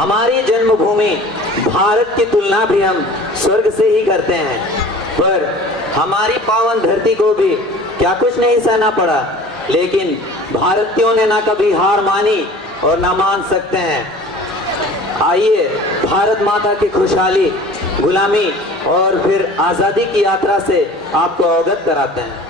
हमारी जन्मभूमि भारत की तुलना भी हम स्वर्ग से ही करते हैं, पर हमारी पावन धरती को भी क्या कुछ नहीं सहना पड़ा, लेकिन भारतीयों ने ना कभी हार मानी और ना मान सकते हैं। आइए भारत माता की खुशहाली, गुलामी और फिर आजादी की यात्रा से आपको अवगत कराते हैं।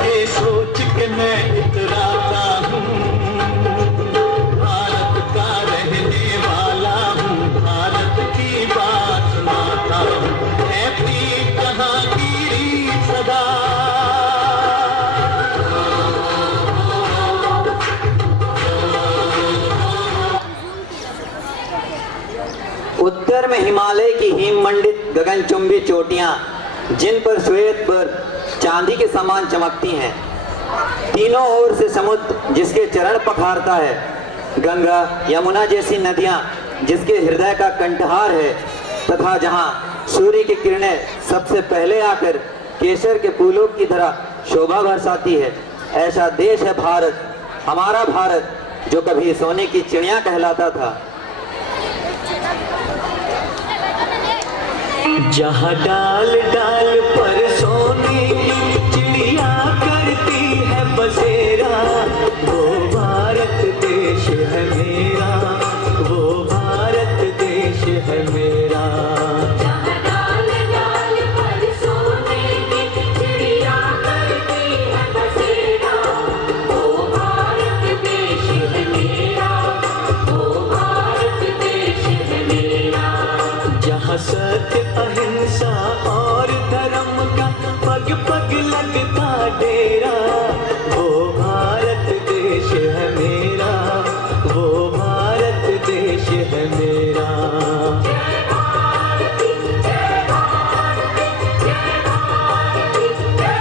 ये सोच के मैं इतराता हूँ, भारत का रहने वाला हूँ, भारत की बात सुनाता हूँ, है प्रीत जहाँ की रीत सदा। उत्तर में हिमालय की हिम मंडित गगनचुंबी चोटियां, जिन पर श्वेत पर चांदी के समान चमकती हैं। तीनों ओर से समुद्र जिसके चरण पखारता है, गंगा यमुना जैसी नदियां जिसके हृदय का कंठहार है, तथा जहां सूर्य की किरणें सबसे पहले आकर केसर के फूलों की तरह शोभा बरसाती है, ऐसा देश है भारत, हमारा भारत, जो कभी सोने की चिड़िया कहलाता था। जहाँ डाल डाल पर सोने की चिड़िया करती है बसेरा, वो भारत देश है मेरा, वो भारत देश है मेरा। जहाँ डाल डाल पर सोने की चिड़िया करती है बसेरा, वो भारत देश है मेरा, वो भारत देश है मेरा। जहाँ सत्य अहिंसा और धर्म का पग पग लगता डेरा, वो भारत देश है मेरा, वो भारत देश है मेरा। जय भारती जय भारती जय भारती जय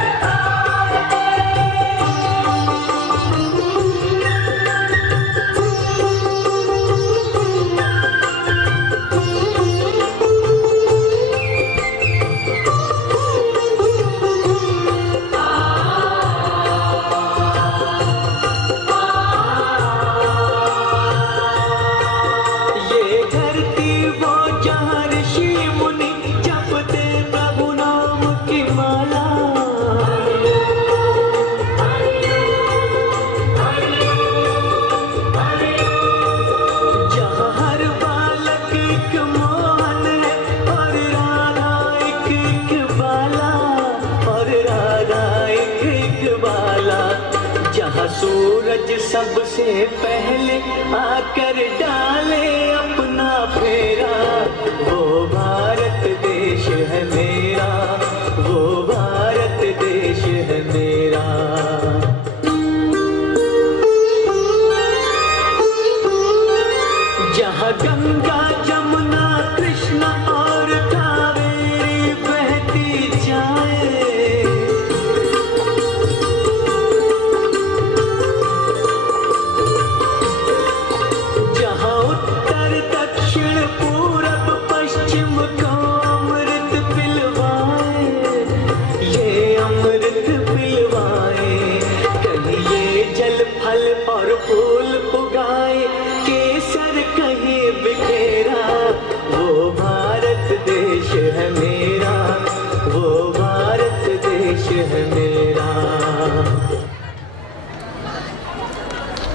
ये धरती वो जहाँ ऋषि मुनि जपते प्रभु नाम की माला, जहाँ हर बालक एक मोहन है और राधा एक बाला, और राधा एक बाला। जहाँ सूरज सबसे पहले आकर डाले अपना फेरा, वो भारत देश है मेरा, वो भारत देश है मेरा। जहाँ गंगा जमुना कृष्ण और कावेरी बहती जाए,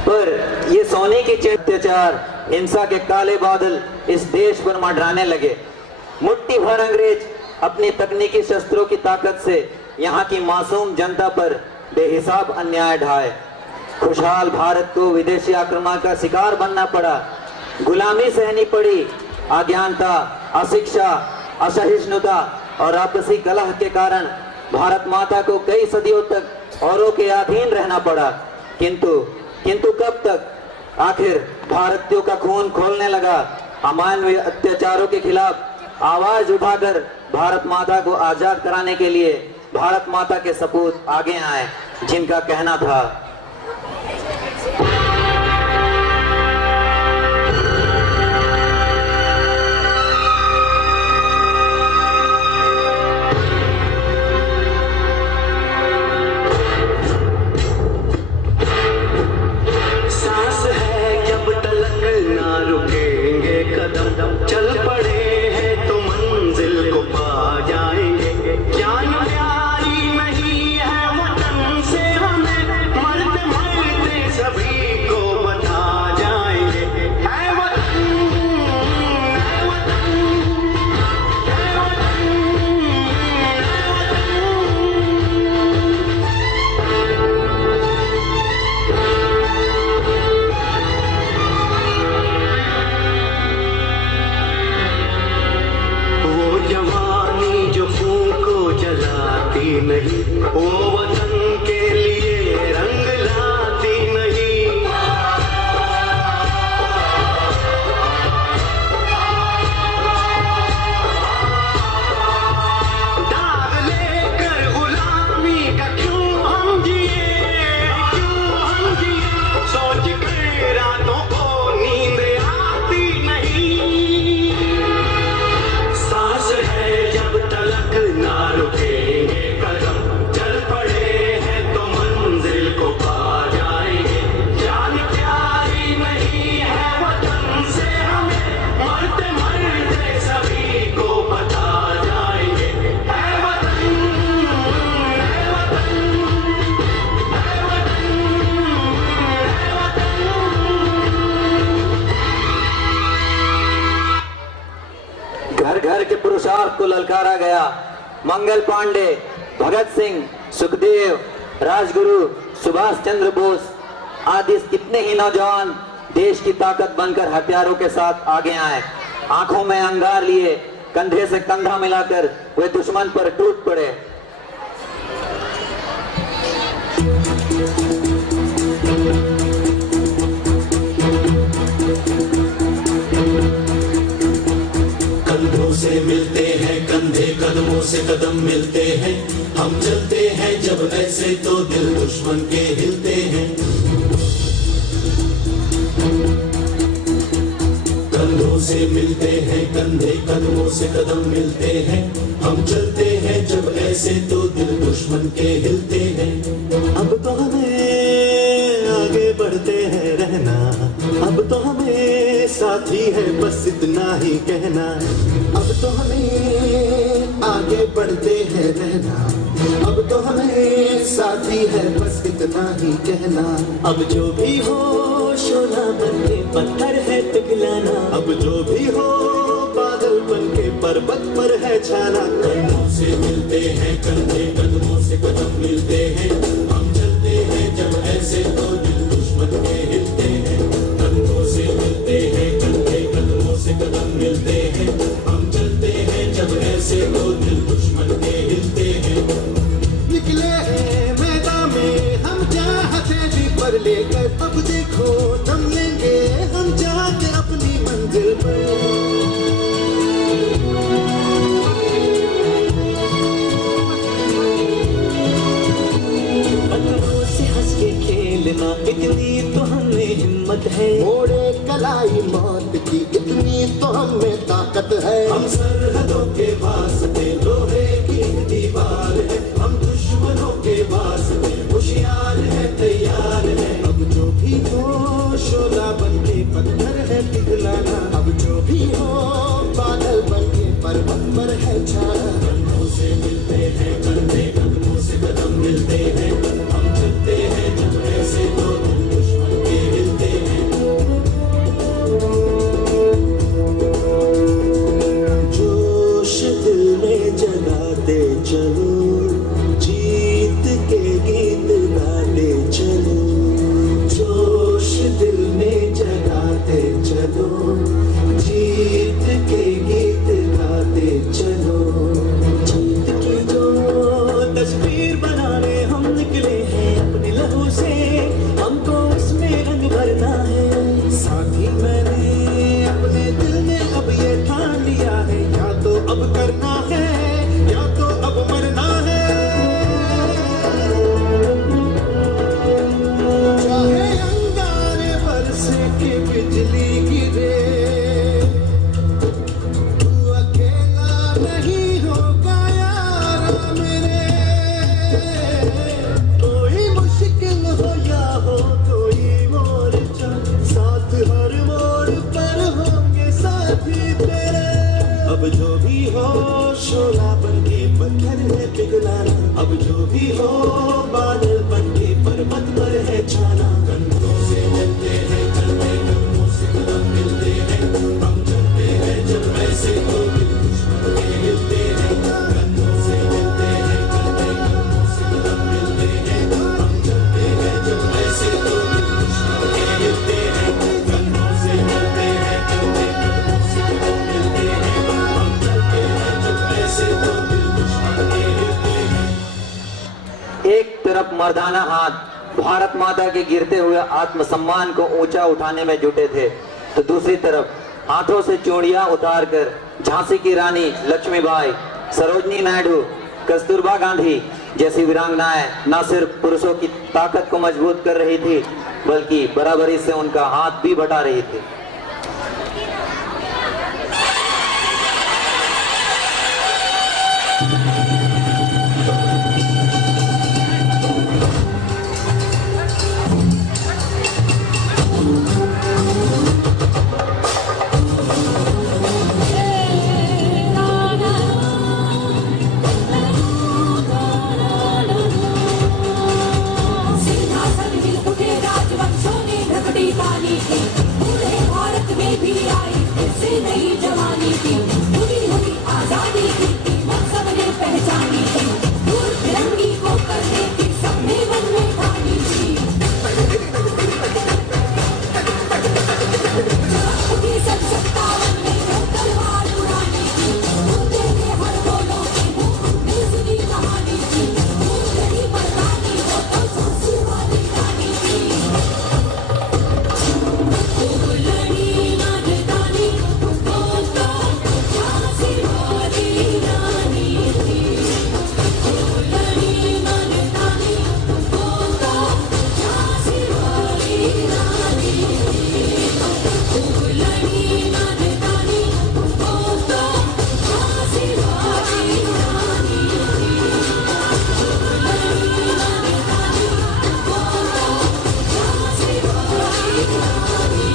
पर ये सोने की अत्याचार हिंसा के काले बादल इस देश पर मंडराने लगे। मुट्ठी भर अंग्रेज अपनी तकनीकी शस्त्रों की ताकत से यहाँ की मासूम जनता पर बेहिसाब अन्याय ढाए। खुशहाल भारत को विदेशी आक्रमण का शिकार बनना पड़ा, गुलामी सहनी पड़ी, अज्ञानता, अशिक्षा, असहिष्णुता और आपसी कलह के कारण भारत माता को कई सदियों तक औरों के अधीन रहना पड़ा। किंतु कब तक? आखिर भारतीयों का खून खोलने लगा। अमानवीय अत्याचारों के खिलाफ आवाज उठाकर भारत माता को आजाद कराने के लिए भारत माता के सपूत आगे आए, जिनका कहना था सांस है जब तलक ना रुकेंगे कदम, चल पड़े हैं तो मंजिल को पा जाएंगे। जान प्यारी नहीं है वतन से हमें, मरते मरते सभी को बता जाएंगे। है वतन, है वतन, है वतन, वो जवानी जो खून को जलाती नहीं, वो वतन के लिए रंग लाती नहीं। दाग लेकर गुलामी का क्यों हम जिए, क्यों हम जिए, सोच कर रातों को नींद आती नहीं। सांस है जब तलक ना रुकेंगे कदम, चल पड़े हैं तो मंजिल को पा जाएंगे। जान प्यारी नहीं है वतन से हमें, मरते मरते सभी को बता जाएंगे। है वतन, है वतन, है वतन, है वतन। घर घर के पुरुषार्थ को ललकारा गया। मंगल पांडे, भगत सिंह, सुखदेव, राजगुरु, सुभाष चंद्र बोस आदि कितने ही नौजवान देश की ताकत बनकर हथियारों के साथ आगे आए। आंखों में अंगार लिए कंधे से कंधा मिलाकर वे दुश्मन पर टूट पड़े। कंधों से मिलते हैं कंधे, कदमों से कदम मिलते हैं। हम चलते हैं जब ऐसे तो दिल दुश्मन के हिलते हैं। कंधों से मिलते हैं कंधे, कदमों से कदम मिलते हैं। हम चलते हैं जब ऐसे तो दिल दुश्मन के हिलते हैं। अब तो हमें आगे बढ़ते हैं रहना, अब तो हमें साथी है बस इतना ही कहना। अब तो हमें आगे बढ़ते हैं रहना, अब तो हमें साथी है बस इतना ही कहना। अब जो भी हो शोला बन के पत्थर है पिघलाना, अब जो भी हो बादल बन के पर्वत पर है छाना। कंधों से मिलते हैं कंधे, कदमों से कदम मिलते हैं। हम चलते हैं जब ऐसे तो दिल दुश्मन के हिलते हैं। कंधों से मिलते हैं कंधे, कदमों से कदम मिलते हैं। हम चलते हैं जब ऐसे तो दिल दुश्मन के हिलते हैं। निकले हैं मैदान में हम चाहते भी पर लेकर, अब देखो दम लेंगे हम जाके अपनी मंजिल पर। पत्थरों से हंस के खेलना इतनी तो हमें हिम्मत है। मोड़े कलाई मौत की इतनी तो हमें ताकत है। हम सरहदों के वास्ते लोहे की दीवार है, हम दुश्मनों के वास्ते होशियार है तैयार है। अब जो भी हो शोला बन के पत्थर है पिघलाना, अब जो भी हो बादल बन के पर्वत पर है छाना। कंधों से मिलते हैं कंधे, कदमों से कदम मिलते हैं। हम चलते हैं जब ऐसे तो दिल दुश्मन के अब जो भी हो शोला बनके पत्थर है पिघलाना, अब जो भी हो बादल बनके पर्वत पर है छाना। कंधों से चलते हैं चलते कदमों से कदम मिलते हैं, हम चलते हैं जब ऐसे तो दिल दुश्मन के हिलते हैं। कंधों से चलते हैं चलते कदमों से कदम मिलते हैं, हम चलते हैं जब ऐसे तो दिल दुश्मन के हिलते हैं। कंधों से चलते हैं चलते कदमों से कदम मिलते हैं, हम चलते हैं जब ऐसे तो दिल दुश्मन के हिलते हैं। एक तरफ मर्दाना हाथ भारत माता के गिरते हुए आत्मसम्मान को ऊंचा उठाने में जुटे थे, तो दूसरी तरफ हाथों से चूड़ियां उतारकर झांसी की रानी लक्ष्मीबाई, सरोजनी नायडू, कस्तूरबा गांधी जैसी वीरांगनाएं न सिर्फ पुरुषों की ताकत को मजबूत कर रही थी, बल्कि बराबरी से उनका हाथ भी बटा रही थी। सिंहासन हिल उठे राजवंशों ने भ्रगटी पानी की, पूरे भारत में भी आई फिर से नई जवानी की। हुई हुई आजादी की कीमत सबने पहचानी थी, दूर तिरंगी को करने की सबने मन में ठानी थी। उठी सन 57 में जो तलवार उड़ानी थी, सुनते थे हर बोलों के मुंह में सुनी कहानी थी। भूल गई मर्दानी वो तो झांसी वाली रानी थी। खूब लड़ी मर्दानी वो तो झांसी वाली रानी थी। खूब लड़ी मर्दानी वो तो झांसी वाली रानी थी। खूब लड़ी मर्दानी वो तो झांसी वाली रानी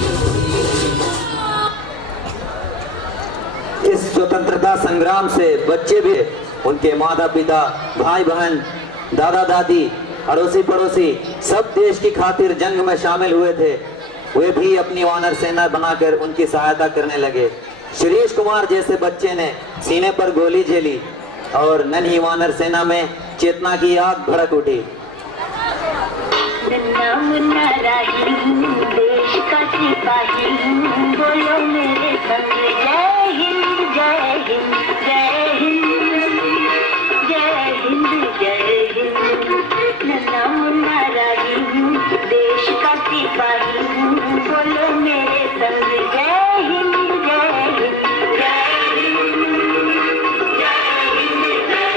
थी। इस स्वतंत्रता संग्राम से बच्चे भी, उनके माता पिता, भाई बहन, दादा दादी, अड़ोसी पड़ोसी सब देश की खातिर जंग में शामिल हुए थे। वे भी अपनी वानर सेना बनाकर उनकी सहायता करने लगे। शिरीष कुमार जैसे बच्चे ने सीने पर गोली झेली और नन्ही वानर सेना में चेतना की आग भड़क उठी। नन्ना मुन्ना राही हूँ, देश का सिपाही हूँ, बोलो मेरे संग जय हिंद जय हिंद जय हिंद जय हिंद जय हिंद। नन्ना मुन्ना राही हूँ, देश का सिपाही हूँ, बोलो मेरे संग जय हिंद जय हिंद जय हिंद जय हिंद जय हिंद।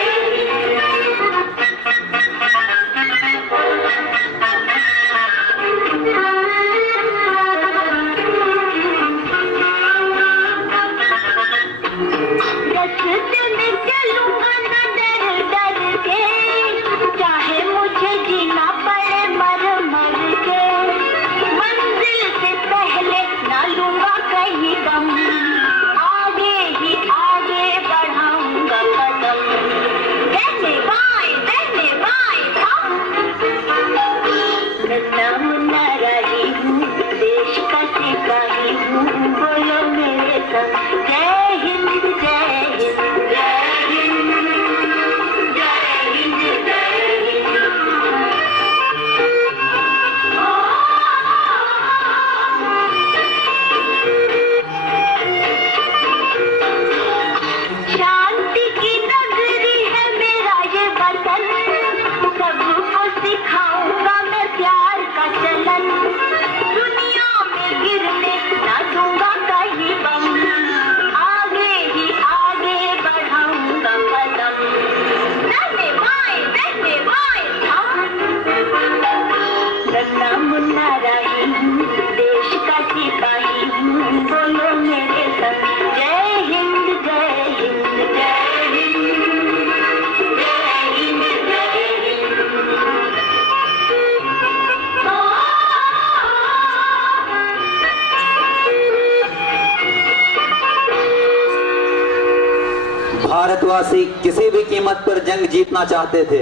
भारतवासी किसी भी कीमत पर जंग जीतना चाहते थे।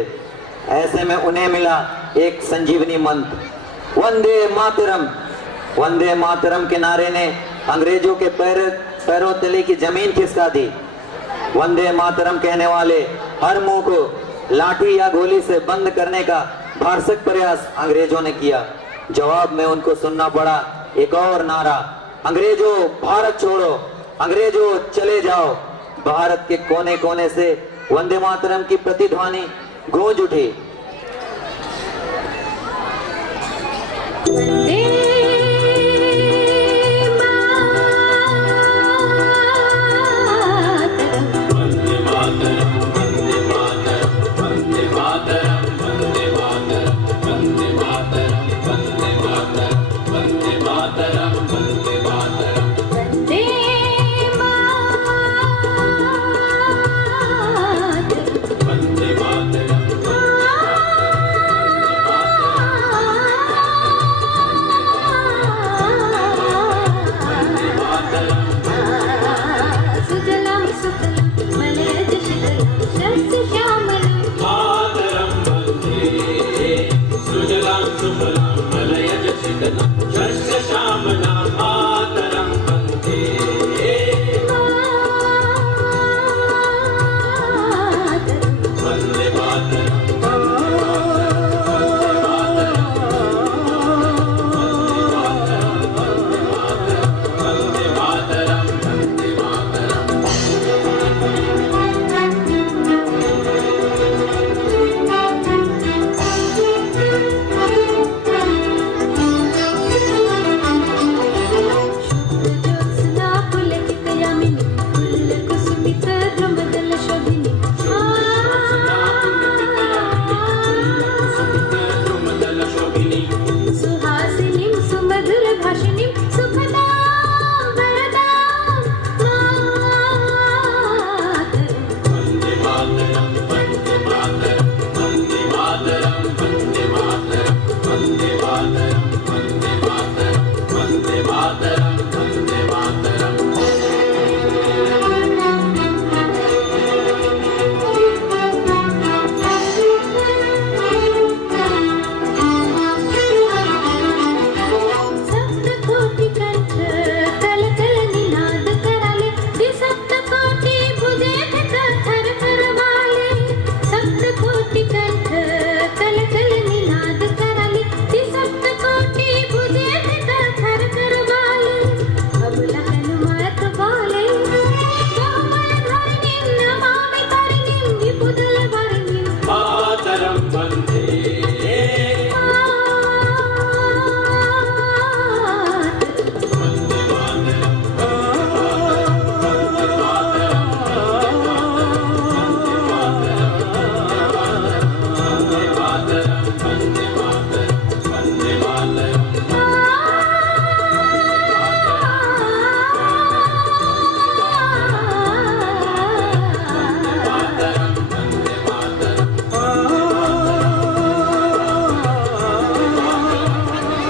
ऐसे में उन्हें मिला एक संजीवनी मंत्र, वंदे मातरम। वंदे मातरम के नारे ने अंग्रेजों के पैरों तले की जमीन खिसका दी। वंदे मातरम कहने वाले हर मुंह को लाठी या गोली से बंद करने का भरसक प्रयास अंग्रेजों ने किया। जवाब में उनको सुनना पड़ा एक और नारा, अंग्रेजों भारत छोड़ो, अंग्रेजों चले जाओ। भारत के कोने कोने से वंदे मातरम की प्रतिध्वनि गूंज उठी।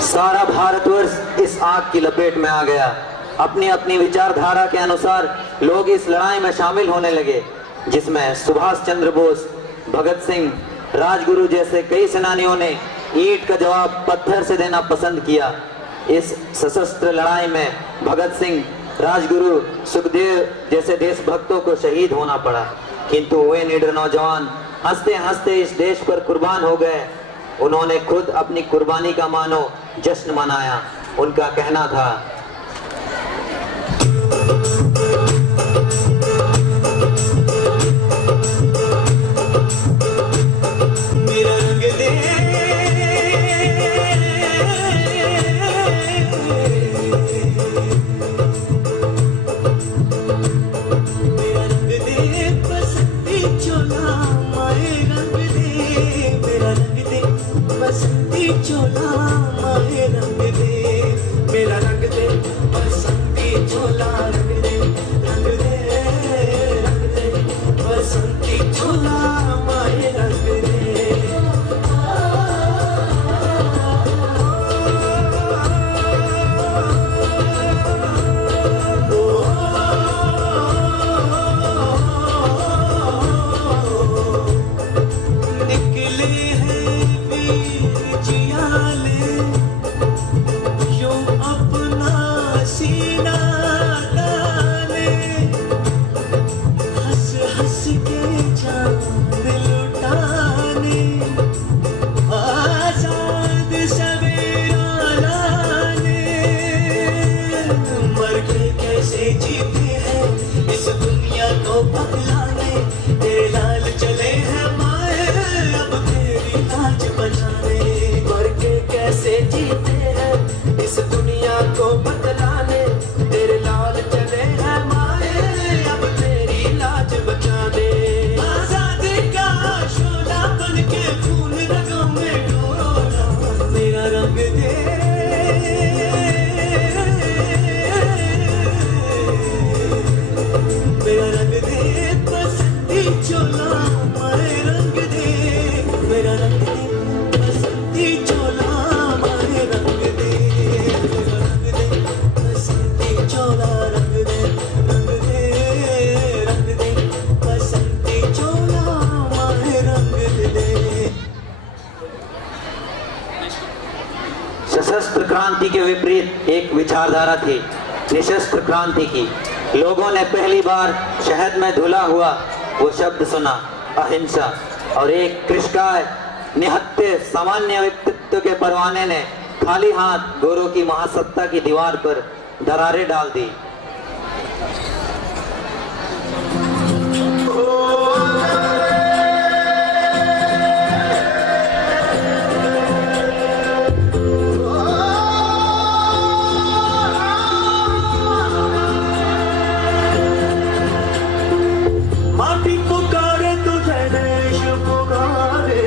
सारा भारतवर्ष इस आग की लपेट में आ गया। अपनी अपनी विचारधारा के अनुसार लोग इस लड़ाई में शामिल होने लगे, जिसमें सुभाष चंद्र बोस, भगत सिंह, राजगुरु जैसे कई सेनानियों ने ईंट का जवाब पत्थर से देना पसंद किया। इस सशस्त्र लड़ाई में भगत सिंह, राजगुरु, सुखदेव जैसे देशभक्तों को शहीद होना पड़ा, किंतु वे निडर नौजवान हंसते हंसते इस देश पर कुर्बान हो गए। उन्होंने खुद अपनी कुर्बानी का मानो जश्न मनाया। उनका कहना था, मेरा रंग दे, मेरा रंग दे बसंती चोला, माए रंग दे, मेरा रंग दे बसंती चोला, माए रंग दे, मेरा रंग दे बसंती चोला, रंग दे, रंग दे, रंग दे बसंती चोला, माए रंग दे। जाने मर के कैसे जीते हैं इस दुनिया को बदलाने तेरे लाल चले हैं माए अब तेरी लाज बचाने आजादी का शोला बन के खून रगों में डोला मेरा रंग दे मेरा रंग दे बसंती चोला माए रंग दे मेरा रंग दे बसंती चोला माए रंग दे मेरा रंग दे बसंती चोला रंग दे बसंती चोला माए रंग दे। सशस्त्र क्रांति के विपरीत एक विचारधारा थी निशस्त्र क्रांति की। लोगों ने पहली बार शहद में धुला हुआ वो शब्द सुना अहिंसा और एक कृषकाय निहत्थे सामान्य व्यक्तित्व के परवाने ने खाली हाथ गोरों की महासत्ता की दीवार पर दरारें डाल दी। माटी पुकारे तुझे देश पुकारे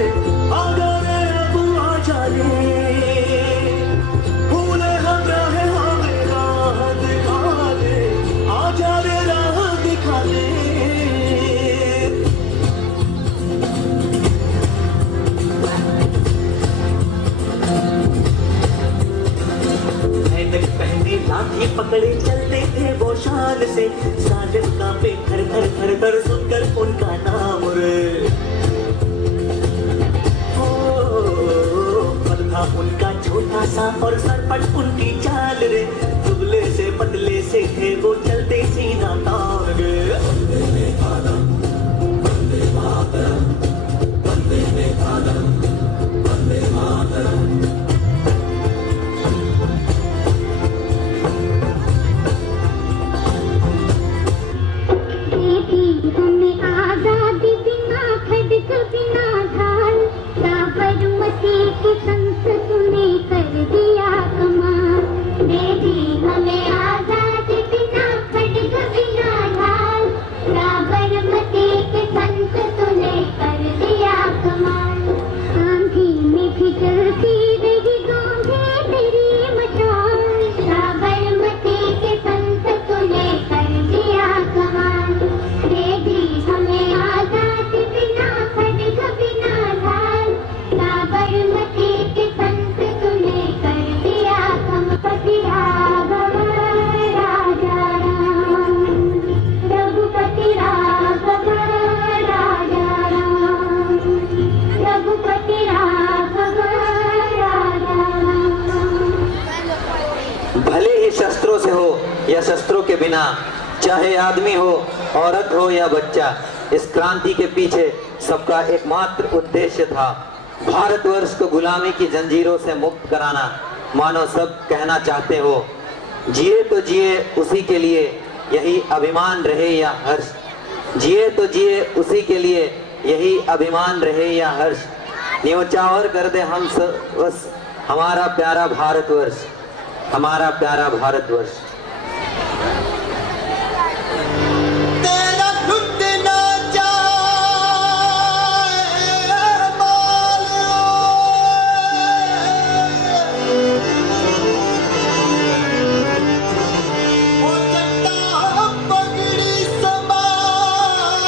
आजा रे अब आजा रे भूले हम रहे हमें राह दिखा दे आजा रे राह दिखा दे मैंने पहली लाठी पकड़े चलते थे वो शान से साजिद का पे घर घर घर घर सुनकर उनका नाम रे ओ पल था उनका छोटा सा और सरपट उनकी चाल रे दुबले से पतले से थे वो चलते सीना तान रे हमें आजादी बिना खड़ग बिना ढाल साबरमती की संत तूने कर दिया कमाल दे दी हमें आजादी बिना खड़ग बिना ढाल साबरमती की संत तूने कर दिया कमाल आंधी में भी जलती रही गोंधे तेरी मचाल साबरमती के संत तूने कर दिया कमाल दे दी हमें आजादी बिना खड़ग बिना ढाल साबरमती के संत तूने कर दिया रघुपति राघव राजा राम रघुपति राघव राजा राम रघुपति राघव राजा राम। भले ही शस्त्रों से हो या शस्त्रों के बिना चाहे आदमी हो औरत हो या बच्चा इस क्रांति के पीछे सबका एकमात्र उद्देश्य था भारतवर्ष को गुलामी की जंजीरों से मुक्त कराना। मानो सब कहना चाहते हो जिए तो जिए उसी के लिए यही अभिमान रहे या हर्ष जिए तो जिए उसी के लिए यही अभिमान रहे या हर्ष न्योछावर कर दे हम सब बस हमारा प्यारा भारतवर्ष हमारा प्यारा भारतवर्ष। तेरा लुटना चाहे माल वो चट्टा पगड़ी संभाल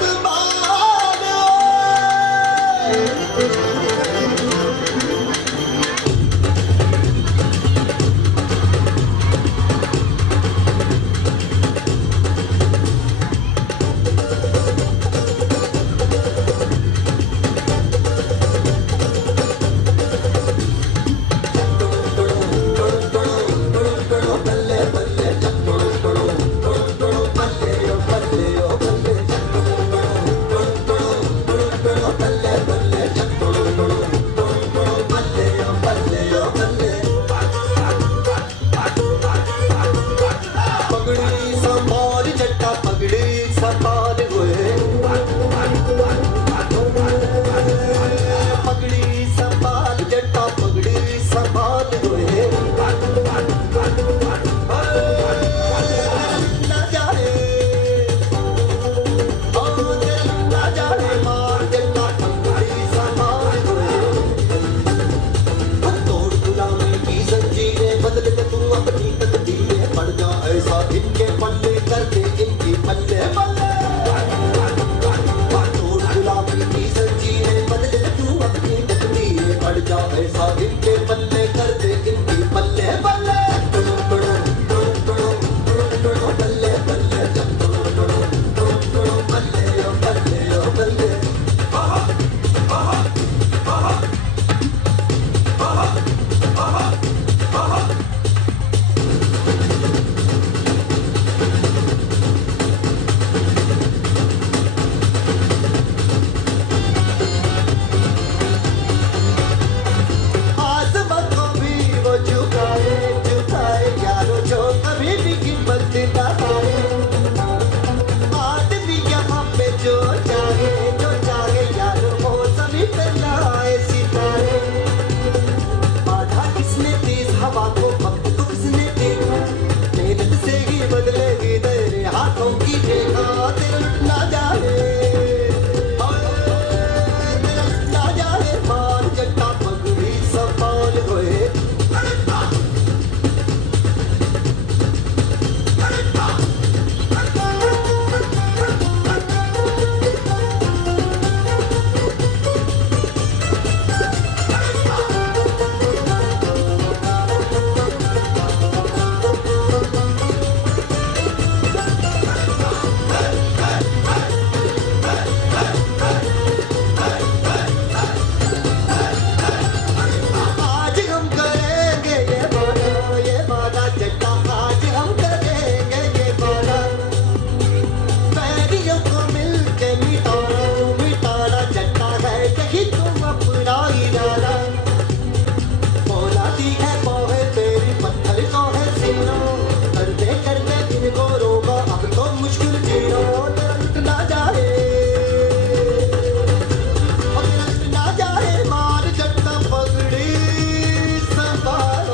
संभाल ऐसा इनके पल्ले कर दे इनकी पल्ले बल्ले बल्ले बल्ले बल्ले बल्ले आसमां को भी वो झुकाए झुकाए यारो जो कभी भी कीमत ना हारे आदमी यहाँ पे जो चाहे यारो वो सभी पे लाए सितारे बाधा किसने तेज हवा को वक्त को किसने देखा मेहनत से ही बदलेगी तेरे हाथों की रेखा तेरा लुट ना जाए तेरा लुट ना जाए मार जट्टा पगड़ी संभाल होए आज हम करेंगे ये वादा जट्टा आज हम करेंगे ये वादा बैरियों को मिलके मिटाना जट्टा है यही तुम अपना इरादा औलादी है पोहे तेरी पत्थर को है सीनो करते इनको रोका अब तो मुश्किल जीरो तेरा लुट ना जाए और तेरा लुट ना जाए मार जट्टा पगड़ी संभाल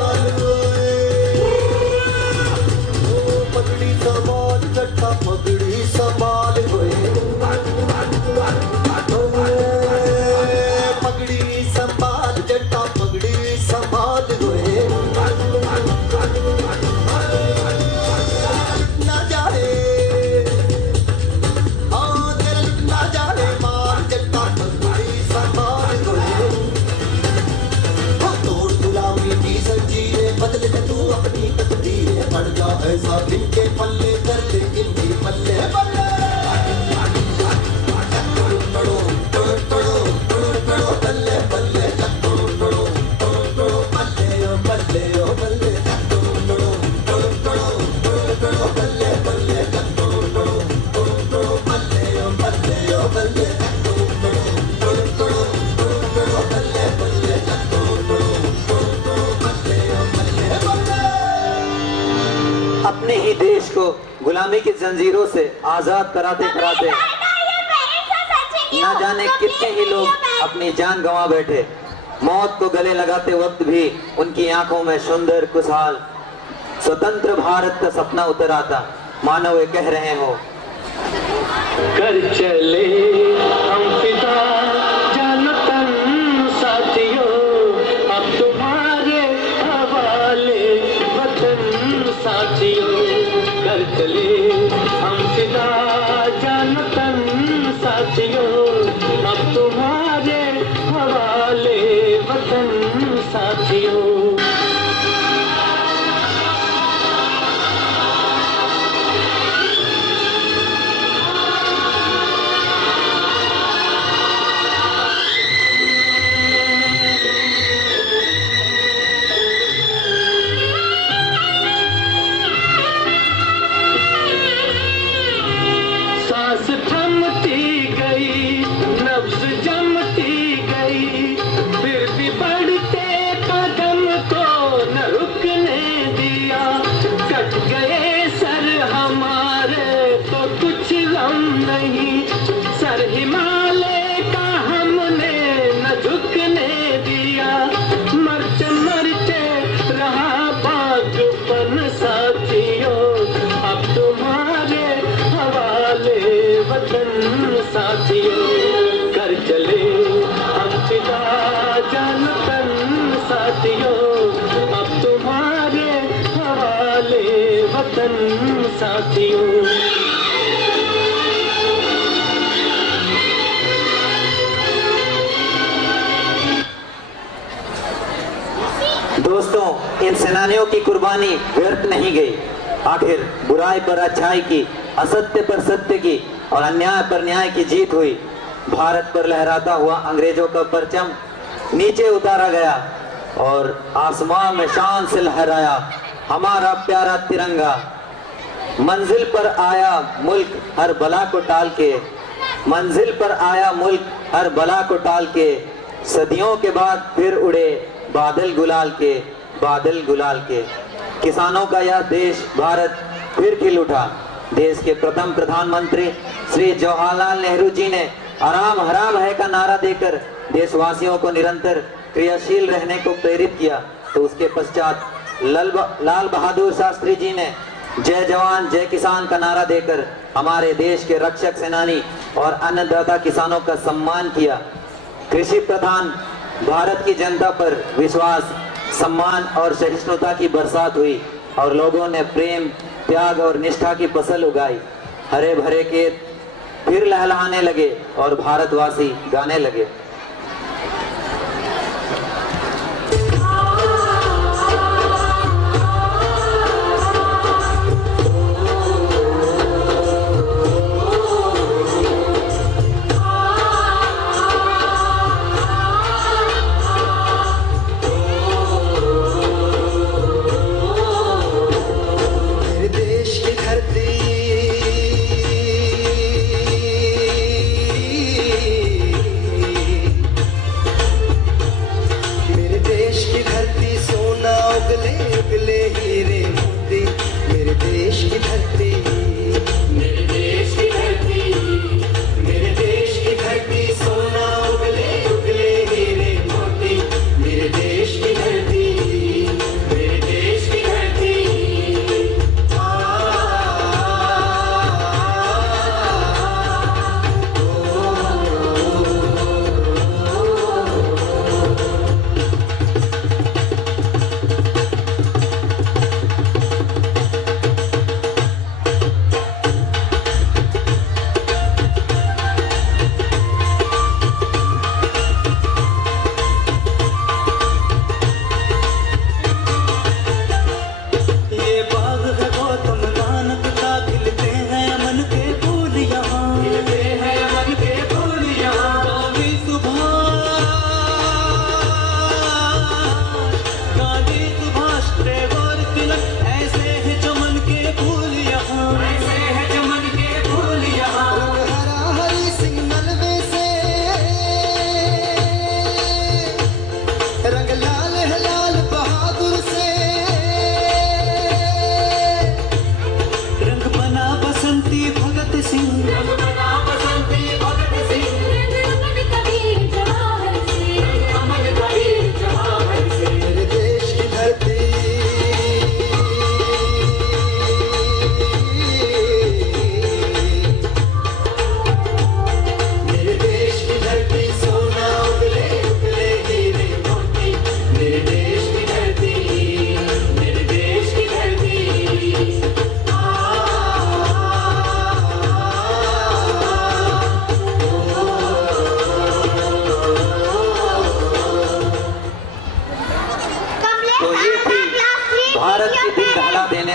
ओए ओ पगड़ी संभाल जट्टा पगड़ी संभाल ओए पगड़ी संभाल जट्टा पगड़ी संभाल ओए ना जाए तेरा लुट ना जाए मार जट्टा पगड़ी संभाल ओए तोड़ गुलामी की जंजीरें बदले तू अपनी तकदीरें पड़ जा ऐसा इनके पल्ले कर दे इनकी पल्ले बल्ले बल्ले बल्ले अपने ही देश को गुलामी की जंजीरों से आजाद कराते कराते ना जाने कितने ही लोग अपनी जान गंवा बैठे। मौत को गले लगाते वक्त भी उनकी आंखों में सुंदर खुशहाल स्वतंत्र भारत का सपना उतर आता। मानो वे कह रहे हो, कर चले हम फिदा जानो तन साथियों, अब तुम्हारे हवाले वतन साथियों। कर चले हम फिदा जानो तन साथियों, अब तुम्हारे हवाले वतन साथियों। सांस थमती गई, नब्ज जमती गई, फिर भी बढ़ते कदम को न रुकने दिया। कट गए सर हमारे तो कुछ गम नहीं, सर हिमालय का हमने न झुकने दिया। मरते मरते रहा बागपन साथियों, अब तुम्हारे हवाले वतन साथियों। कर चले हम फिदा जान तन साथियों, अब तुम्हारे हवाले वतन साथियों। दोस्तों, इन सेनानियों की कुर्बानी व्यर्थ नहीं गई। आखिर बुराई पर अच्छाई की, असत्य पर सत्य की और अन्याय पर न्याय की जीत हुई। भारत पर लहराता हुआ अंग्रेजों का परचम नीचे उतारा गया और आसमान में शान से लहराया हमारा प्यारा तिरंगा। मंजिल पर आया मुल्क हर बला को टाल के, मंजिल पर आया मुल्क हर बला को टाल के, सदियों के बाद फिर उड़े बादल गुलाल के, बादल गुलाल के। किसानों का यह देश भारत फिर खिल उठा। देश के प्रथम प्रधानमंत्री श्री जवाहरलाल नेहरू जी ने आराम हराम है का नारा देकर देशवासियों को निरंतर क्रियाशील रहने को प्रेरित किया। तो उसके पश्चात लाल बहादुर शास्त्री जी ने जय जवान जय किसान का नारा देकर हमारे देश के रक्षक सेनानी और अन्नदाता किसानों का सम्मान किया। कृषि प्रधान भारत की जनता पर विश्वास, सम्मान और सहिष्णुता की बरसात हुई और लोगों ने प्रेम, त्याग और निष्ठा की फसल उगाई। हरे भरे खेत फिर लहलहाने लगे और भारतवासी गाने लगे।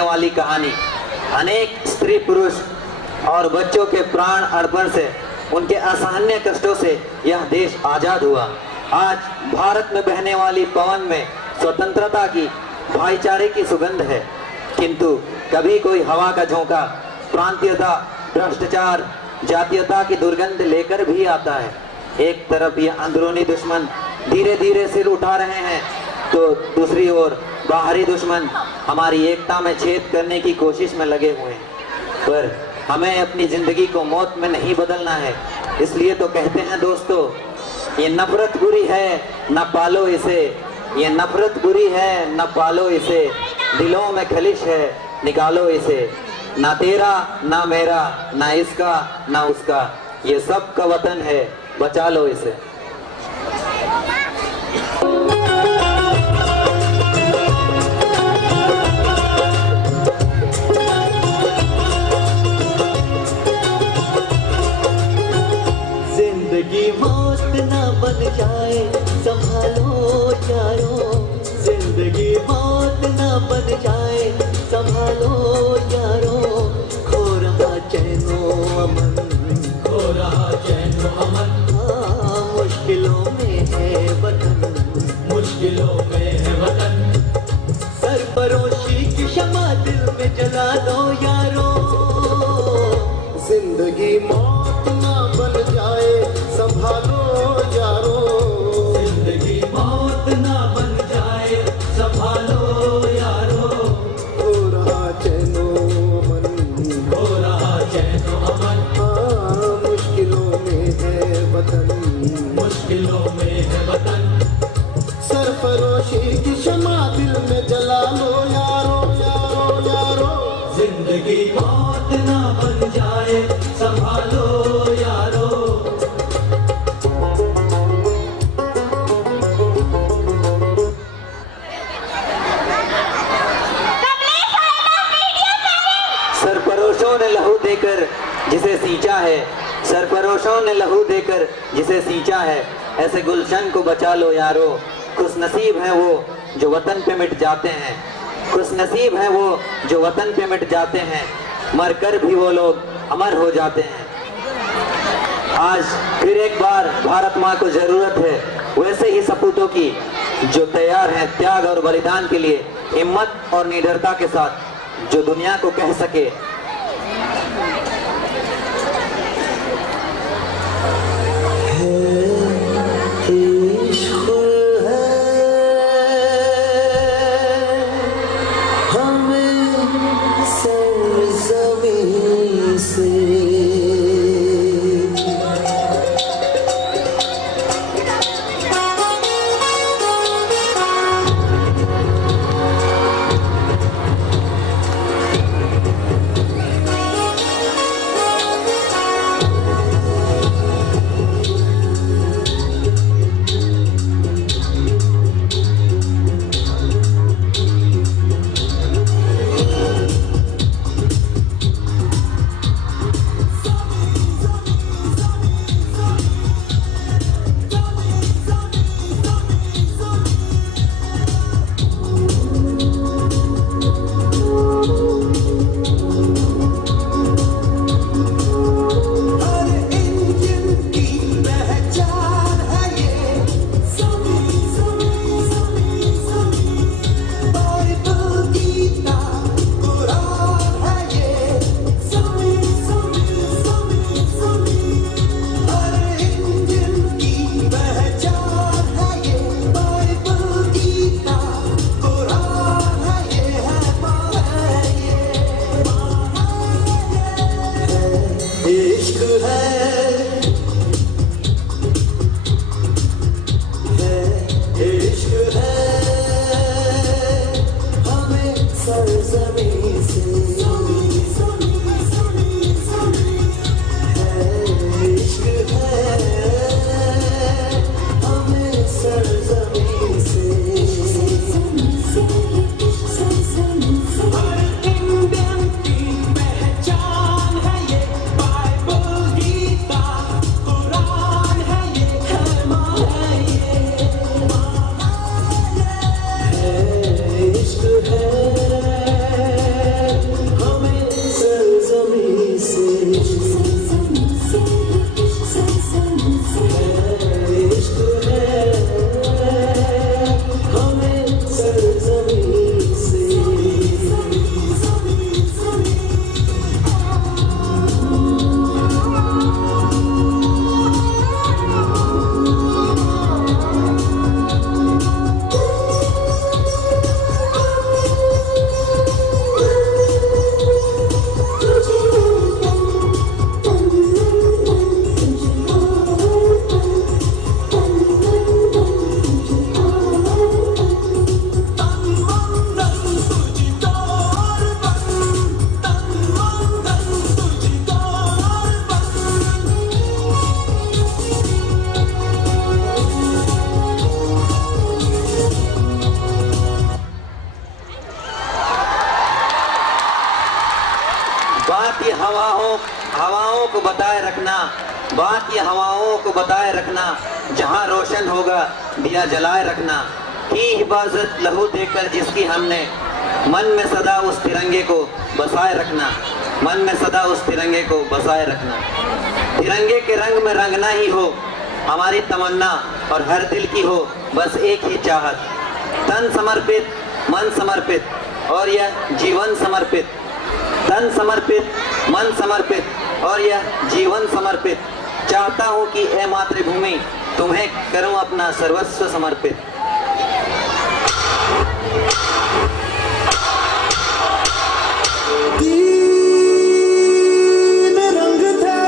वाली कहानी। अनेक स्त्री पुरुष और बच्चों के प्राण अर्पण से, उनके असहनीय कष्टों से यह देश आजाद हुआ। आज भारत में बहने वाली पवन में स्वतंत्रता की, भाईचारे की सुगंध है, किंतु कभी कोई हवा का झोंका प्रांतीयता, भ्रष्टाचार, जातीयता की दुर्गंध लेकर भी आता है। एक तरफ ये अंदरूनी दुश्मन धीरे धीरे सिर उठा रहे हैं, तो दूसरी ओर बाहरी दुश्मन हमारी एकता में छेद करने की कोशिश में लगे हुए हैं। पर हमें अपनी जिंदगी को मौत में नहीं बदलना है। इसलिए तो कहते हैं दोस्तों, ये नफरत बुरी है न पालो इसे, ये नफरत बुरी है न पालो इसे, दिलों में खलिश है निकालो इसे, ना तेरा ना मेरा ना इसका ना उसका, ये सब का वतन है बचा लो इसे। जिंदगी मौत ना बन जाए, संभालो यारो, जिंदगी सरफरोशी की शमा दिल में जला लो यारो यारो यारो। जिंदगी मौत ना बन जाए संभालो यारो। सरफरोशों ने लहू देकर जिसे सींचा है, सरफरोशों ने लहू देकर जिसे सींचा है, ऐसे गुलशन को बचा लो यारो। खुश नसीब है वो जो वतन पे मिट जाते हैं, खुश नसीब है वो जो वतन पे मिट जाते हैं, मरकर भी वो लोग अमर हो जाते हैं। आज फिर एक बार भारत माँ को जरूरत है वैसे ही सपूतों की जो तैयार हैं त्याग और बलिदान के लिए, हिम्मत और निडरता के साथ, जो दुनिया को कह सके हवाओं को बताए रखना, बात ये हवाओं को बताए रखना, जहां रोशन होगा दिया जलाए रखना। की हिफाजत लहू देकर जिसकी हमने, मन में सदा उस तिरंगे को बसाए रखना, मन में सदा उस तिरंगे को बसाए रखना। तिरंगे के रंग में रंगना ही हो हमारी तमन्ना, और हर दिल की हो बस एक ही चाहत। तन समर्पित, मन समर्पित, और यह जीवन समर्पित। तन समर्पित, मन समर्पित, और यह जीवन समर्पित। चाहता हूँ कि ए मातृभूमि तुम्हें करूँ अपना सर्वस्व समर्पित। तीन रंग थे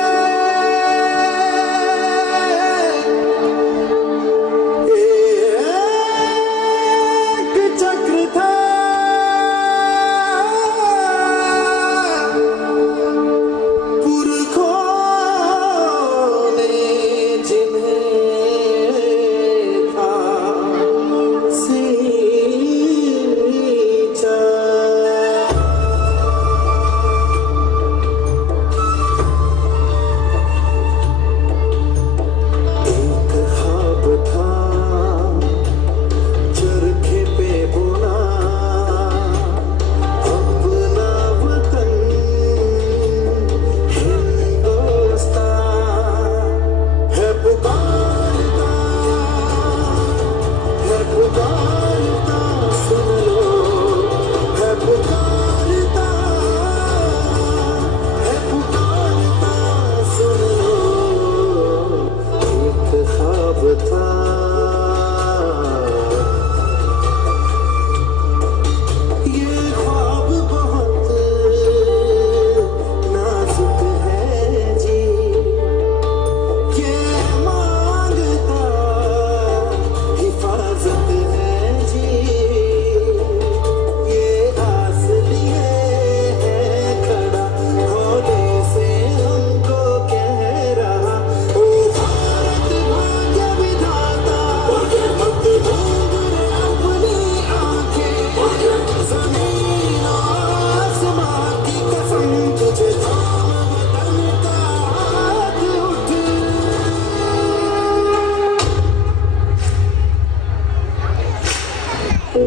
हम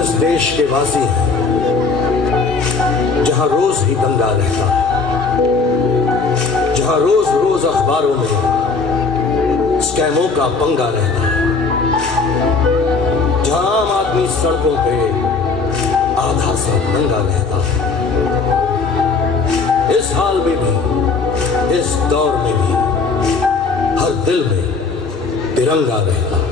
इस देश के वासी हैं जहां रोज ही दंगा रहता है, जहां रोज रोज अखबारों में स्कैमों का पंगा रहता है, जहां आम आदमी सड़कों पे आधा सा नंगा रहता है। इस हाल में भी, इस दौर में भी हर दिल में तिरंगा रहता है।